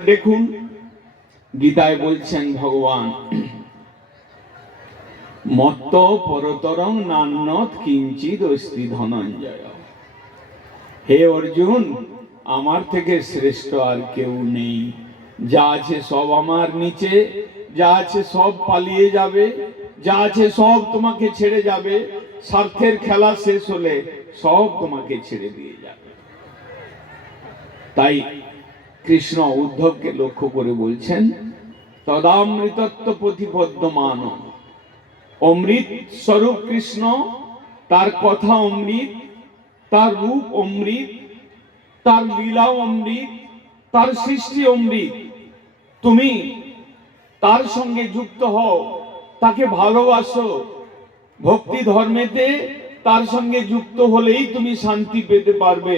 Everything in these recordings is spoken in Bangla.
দেখুন, গীতায় বলছেন ভগবান, মত্ত পরতরং নান্নত কিঞ্চিত অস্তি ধনঞ্জয়। হে অর্জুন, আমার থেকে শ্রেষ্ঠ আর কেউ নেই। যা আছে সব আমার নিচে, যা আছে সব পালিয়ে যাবে, যা আছে সব তোমাকে ছেড়ে যাবে, স্বার্থের খেলা শেষ হলে সব তোমাকে ছেড়ে দিয়ে যাবে। তাই কৃষ্ণ উদ্ধবকে লক্ষ্য করে বলছেন, তদামৃতত্ব প্রতিপদ্যমান অমৃত স্বরূপ কৃষ্ণ, তার কথা অমৃত, তার রূপ অমৃত, তার লীলা অমৃত, তার সৃষ্টি অমৃত। তুমি তার সঙ্গে যুক্ত হও, তাকে ভালোবাসো। ভক্তি ধর্মেতে তার সঙ্গে যুক্ত হলেই তুমি শান্তি পেতে পারবে।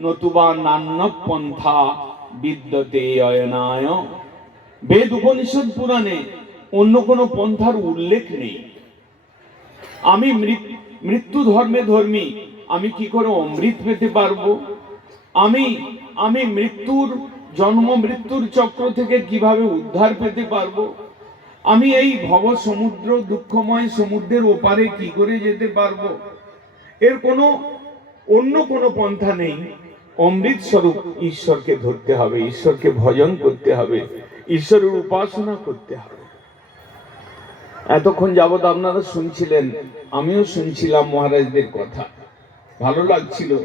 নতুবা নান্য পন্থা বিদ্যতে অয়নায়। বেদ উপনিষদ পুরাণে অন্য কোনো পন্থার উল্লেখ নেই। আমি মৃত্যু ধর্মে ধর্মী, আমি কি করে অমৃত পেতে পারব? আমি আমি মৃত্যুর, জন্ম মৃত্যুর চক্র থেকে কীভাবে উদ্ধার পেতে পারব? আমি এই ভব সমুদ্র দুঃখময় সমুদ্রের ওপারে কি করে যেতে পারব? এর কোনো, অন্য কোনো পন্থা নেই। অমৃত স্বরূপ ঈশ্বরকে ধরতে হবে, ঈশ্বরকে ভজন করতে হবে, ঈশ্বরের উপাসনা করতে হবে। এতক্ষণ যাবৎ আপনারা শুনছিলেন, আমিও শুনছিলাম মহারাজদের কথা। ভালো লাগছিল,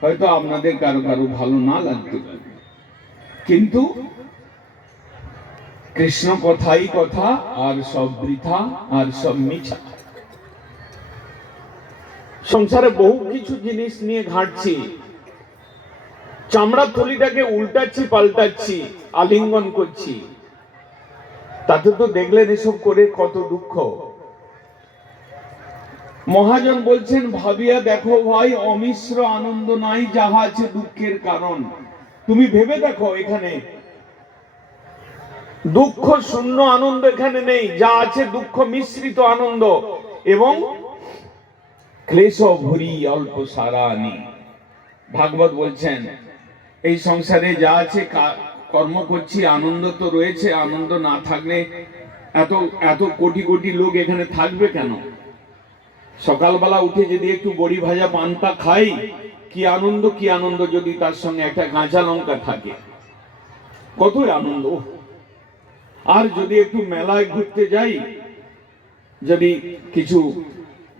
হয়তো আপনাদের কারও কারও ভালো না লাগতে পারে। কিন্তু কৃষ্ণ কথাই কথা, আর সব বৃথা, আর সব মিছা। সংসারে বহু কিছু জিনিস নিয়ে ঘাঁটছি চামড়ার থলিটাকে উল্টাচ্ছি, পাল্টাচ্ছি, আলিঙ্গন করছি। তাতে তো দেখলেন এসব করে কত দুঃখ। মহাজন বলছেন, ভাবিয়া দেখো ভাই, অমিশ্র আনন্দ নাই, যাহা আছে দুঃখের কারণ। তুমি ভেবে দেখো এখানে। দুঃখ শূন্য আনন্দ এখানে নেই, যা আছে দুঃখ মিশ্রিত আনন্দ। এবং ক্লেশ ভুরি অল্প সারানি ভাগবত বলছেন এই সংসারে যা আছে কর্ম করছি, আনন্দ তো রয়েছে, আনন্দ না থাকলে এত এত কোটি কোটি লোক এখানে থাকবে কেন? সকালবেলা উঠে যদি একটু বড়ি ভাজা পান্তা খাই, কি আনন্দ কি আনন্দ যদি তার সঙ্গে একটা কাঁচা লঙ্কা থাকে? কতই আনন্দ আর যদি একটু মেলায় ঘুরতে যাই, যদি কিছু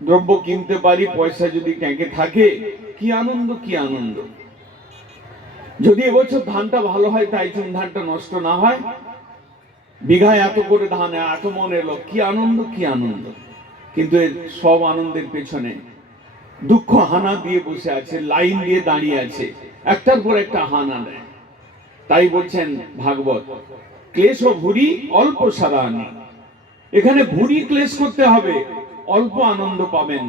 দ্রব্য কিনতে পারি, পয়সা যদি ট্যাঙ্কে থাকে, কি আনন্দ কি আনন্দ? যদি এবছর ধানটা ভালো হয়, তাই চুন ধানটা নষ্ট না হয়। বিঘায় এত করে ধান, এত মন এলো কি আনন্দ কি আনন্দ। কিন্তু সব আনন্দের পেছনে দুঃখ হানা দিয়ে বসে আছে, লাইন দিয়ে দাঁড়িয়ে আছে। একটার পর একটা হানা দেয় তাই বলছেন ভাগবত, ক্লেশ ও ভুরি অল্প সারানি। এখানে ভুরি ক্লেশ করতে হবে, অল্প আনন্দ পাবেন।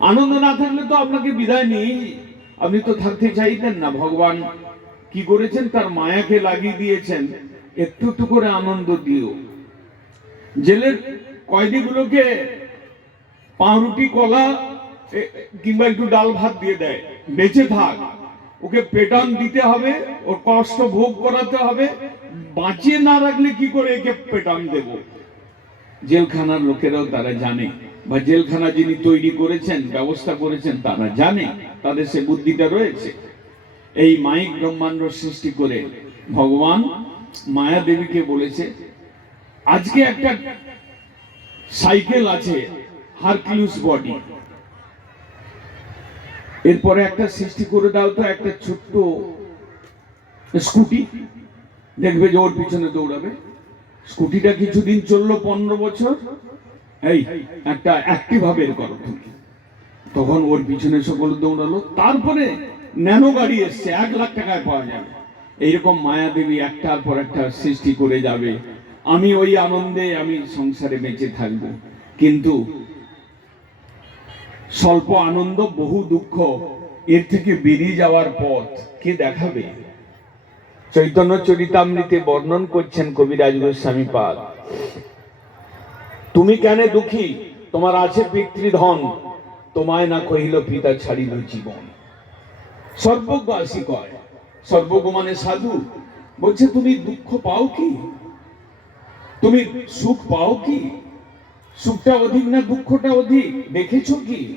আনন্দ না থাকলে তো আপনাকে বিদায় নেই আপনি তো থাকতে চাইতেন না, ভগবান। কি করেছেন? তার মায়াকে লাগিয়ে দিয়েছেন। একটু একটু করে আনন্দ দিও। জেলের কয়েদিগুলোকে পাউরুটি, কলা কিংবা একটু ডাল ভাত দিয়ে দেয়। বেঁচে থাক। ওকে পেটান দিতে হবে, ওর কষ্ট ভোগ করাতে হবে। বাঁচিয়ে না রাখলে কি করে একে পেটান দেব? জেলখানার লোকেরাও তারা জানে। বা জেলখানা যিনি তৈরি করেছেন, ব্যবস্থা করেছেন, তারা জানে, তাদের সে বুদ্ধিটা রয়েছে। এই মাইক ব্রহ্মাণ্ড সৃষ্টি করে ভগবান মায়া দেবীকে বলেছে, আজকে একটা সাইকেল আছে হারকিউস বডি। এরপরে একটা সৃষ্টি করে দাও তো, একটা ছোট্ট স্কুটি। দেখবে যে ওর পিছনে দৌড়াবে। স্কুটিটা কিছুদিন চলল পনেরো বছর। এই, একটা অ্যাক্টিভা বের করো। তখন ওর পিছনে সকল দৌড়ালো। তারপরে ন্যানো গাড়ি এসছে, এক লাখ টাকায় পাওয়া যাবে। এইরকম মায়াদেবী একটার পর একটা সৃষ্টি করে যাবে। আমি ওই আনন্দে আমি সংসারে বেঁচে থাকব। কিন্তু স্বল্প আনন্দ, বহু দুঃখ, এর থেকে বেরিয়ে যাওয়ার পথ কে দেখাবে? চৈতন্য চরিতামৃতে বর্ণন করছেন কবিরাজ গোস্বামী পাল। তুমি কেন দুঃখী? তোমার আছে পিতৃধন। তোমায় না কহিল পিতা ছাড়িল জীবন। সর্বজ্ঞ আসি কয় সর্বজ্ঞ মানে সাধু, বলছে, তুমি দুঃখ পাও কি? তুমি সুখ পাও কি? সুখটা অধিক না দুঃখটা অধিক? দেখেছ কি?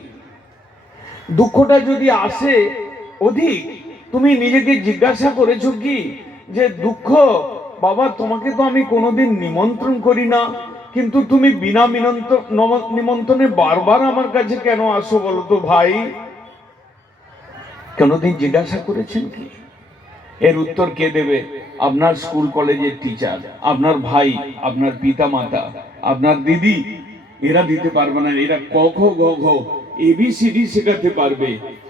দুঃখটা যদি আসে অধিক, তুমি নিজেকে জিজ্ঞাসা করেছ কি? যে, দুঃখ? বাবা, তোমাকে তো আমি কোনোদিন নিমন্ত্রণ করি না। কিন্তু তুমি বিনা নিমন্ত্রণে বারবার আমার কাছে কেন আসো বলো তো ভাই? কোনোদিন জিজ্ঞাসা করেছেন কি? এর উত্তর কে দেবে? আপনার স্কুল কলেজের টিচার আপনার ভাই, আপনার পিতা মাতা আপনার দিদি। এরা দিতে পারবে না, এরা ক খ ঘ এবিসিডি শেখাতে পারবে।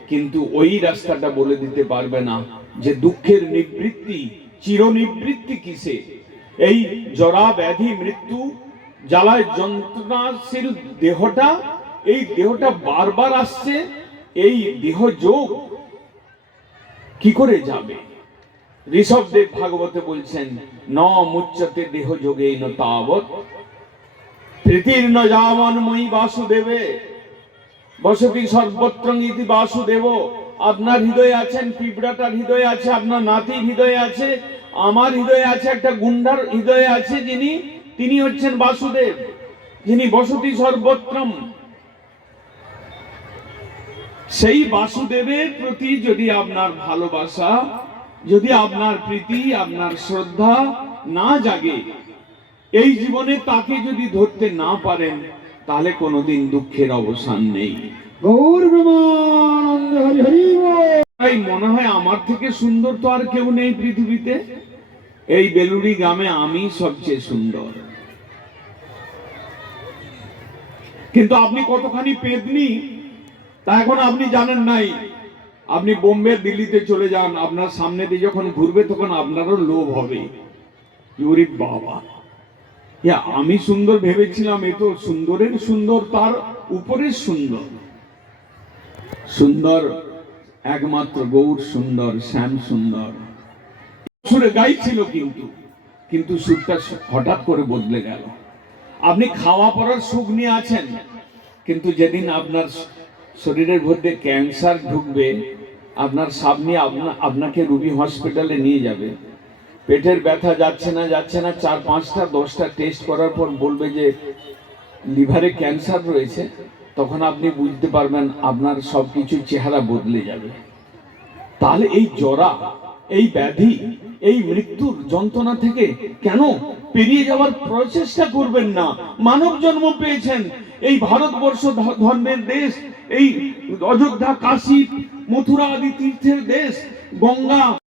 কিন্তু ওই রাস্তাটা বলে দিতে পারবে না যে দুঃখের নিবৃত্তি, চিরনিবৃত্তি কিসে? এই জরা ব্যাধি মৃত্যু জ্বালায় যন্ত্রণাশীল দেহটা, এই দেহটা বারবার আসছে, এই দেহ যোগ কি করে যাবে? ঋষভদেব ভাগবতে বলছেন, ন মুচ্যতে দেহ যোগে ন তাবৎ প্রীতির্ন যাবন মই বাসুদেবে, বসতি সর্বত্র ইতি বাসুদেব, আপনার হৃদয়ে আছেন পিঁপড়াটার হৃদয়ে আছে, আপনার নাতির হৃদয়ে আছে, আমার হৃদয়ে আছে, একটা গুন্ডার হৃদয়ে আছে যিনি তিনি হচ্ছেন বাসুদেব। যিনি বসতি সর্বত্রম। সেই বাসুদেবের প্রতি যদি আপনার ভালোবাসা যদি আপনার প্রীতি আপনার শ্রদ্ধা না জাগে এই জীবনে তাকে যদি ধরতে না পারেন তাহলে কোনোদিন দুঃখের অবসান নেই। গৌর ব্রহ্মানন্দ হরি হরি তাই মনে হয় আমার থেকে সুন্দর তো আর কেউ নেই পৃথিবীতে। এই বেলুড়ি গ্রামে আমি সবচেয়ে সুন্দর। কিন্তু আপনি কতখানি পেদনি তা এখন আপনি জানেন নাই। আপনি বোম্বে, দিল্লিতে চলে যান, আপনার সামনে দিয়ে যখন ঘুরবে তখন আপনারও লোভ হবে। ইউরি বাবা। আমি সুন্দর ভেবেছিলাম, এ তো সুন্দরের সুন্দর, তার উপরের সুন্দর। সুন্দর একমাত্র গৌর সুন্দর, শ্যাম সুন্দর। সুরে গাইছিল কিন্তু কিন্তু সুরটা হঠাৎ করে বদলে গেল। আপনি খাওয়া পড়ার সুখ নিয়ে আছেন, কিন্তু যেদিন আপনার শরীরের মধ্যে ক্যান্সার ঢুকবে, আপনার সামনে আপনা- আপনাকে রুবি হসপিটালে নিয়ে যাবে। পেটের ব্যথা যাচ্ছে না যাচ্ছে না, চার পাঁচটা, দশটা টেস্ট করার পর বলবে যে, লিভারে ক্যান্সার রয়েছে, তখন আপনি বুঝতে পারবেন আপনার সবকিছু চেহারা বদলে যাবে। তাহলে এই জরা, এই ব্যাধি, এই মৃত্যুর যন্ত্রণা থেকে কেন পেরিয়ে যাওয়ার প্রচেষ্টা করবেন না। মানব জন্ম পেয়েছেন। এই ভারতবর্ষ ধর্মের দেশ, এই অযোধ্যা, কাশী, মথুরা আদি তীর্থের দেশ, গঙ্গা